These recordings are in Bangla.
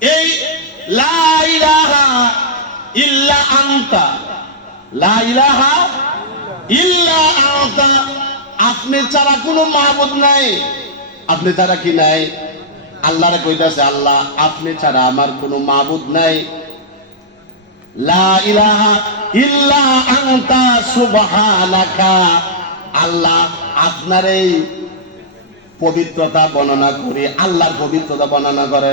এই ইল্লা ইল্লা আপনি ছাড়া কোনো মাহবুদ নাই। আপনি ছাড়া কি নাই? আল্লাহরে কইতাছে আল্লাহ, আপনি ছাড়া আমার কোনো মাহবুদ নাই। ইল্লা আনতা আপনার এই পবিত্রতা বর্ণনা করি, আল্লাহর পবিত্রতা বর্ণনা করে।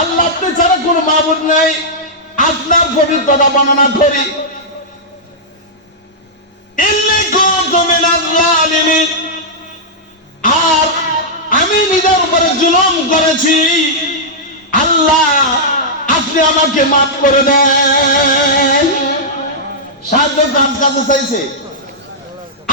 আল্লাহ ছাড়া কোনো মাবুদ নাই। আপনার পবিত্রতা বর্ণনা করি। আর আমি নিজের উপরে জুলুম করেছি। আল্লাহ, আপনি আমাকে মাফ করে দেন। সাহায্য কার কাছে চাইছে?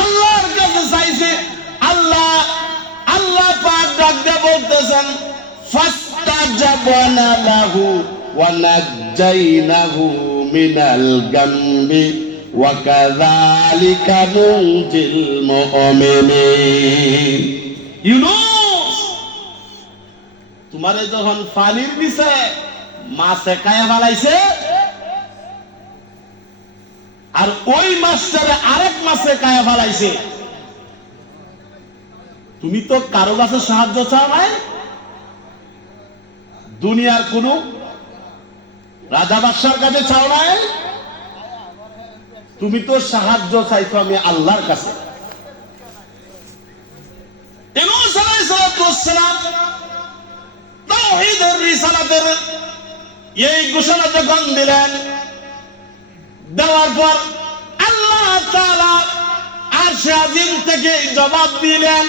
আল্লাহর কাছে চাইছে। আল্লাহ আল্লাহ পাক ডাক দিয়ে বলতেছেন ইউনুস, তোমারে যখন পানির দিছে মাছে কায়া বালাইছে আর ওই মাছটারে আরেক মাছে কায়া ফালাইছে, তুমি তো কারও কাছে সাহায্য চাও নাই? দুনিয়ার কোন রাজা বাদশার কাছে চাও নাই? তুমি তো সাহায্য চাইছো আমি আল্লাহর কাছে। এই ঘোষণা যখন দিলেন, দেওয়ার পর আল্লাহ আরশে আজিম থেকে জবাব দিলেন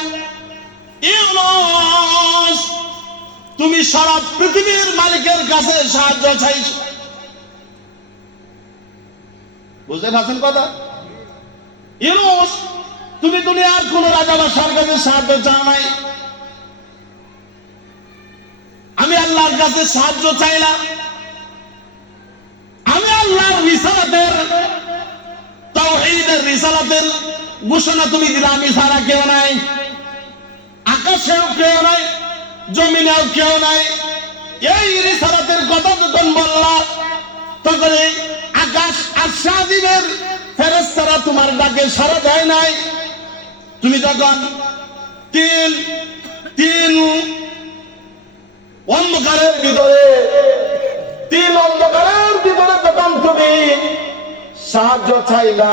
তুমি সারা পৃথিবীর মালিকের কাছে সাহায্য চাইছ। বুঝতে পারছেন কথা? ইউনুস, তুমি দুনিয়ার কোন রাজা বা কাছে সাহায্য চাও নাই। আমি আল্লাহর কাছে সাহায্য চাইলাম আমি আল্লাহর রিসালাতের, তাওহীদের রিসালাতের ঘোষণা তুমি দিলে আমি সারা কেউ নাই। আকাশেও কেউ নাই জমিনেও কেউ নাই। এই রিসালাতের কথা যখন বললা, তখন এই আকাশ আর সাদিনের ফেরেস্তারা তোমার ডাকে সারা দেয় নাই। তুমি যখন তিন তিন অন্ধকারের ভিতরে, তিন অন্ধকারের ভিতরে যখন তুমি সাহায্য চাইলা,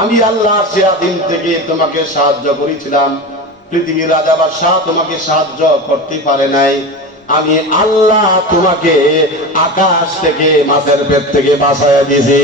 আমি আল্লাহ দিন থেকে তোমাকে সাহায্য করেছিলাম। পৃথিবীর রাজা বাদশাহ তোমাকে সাহায্য করতে পারে নাই। আমি আল্লাহ তোমাকে আকাশ থেকে, মাছের পেট থেকে বাঁচাইয়া দিয়েছি।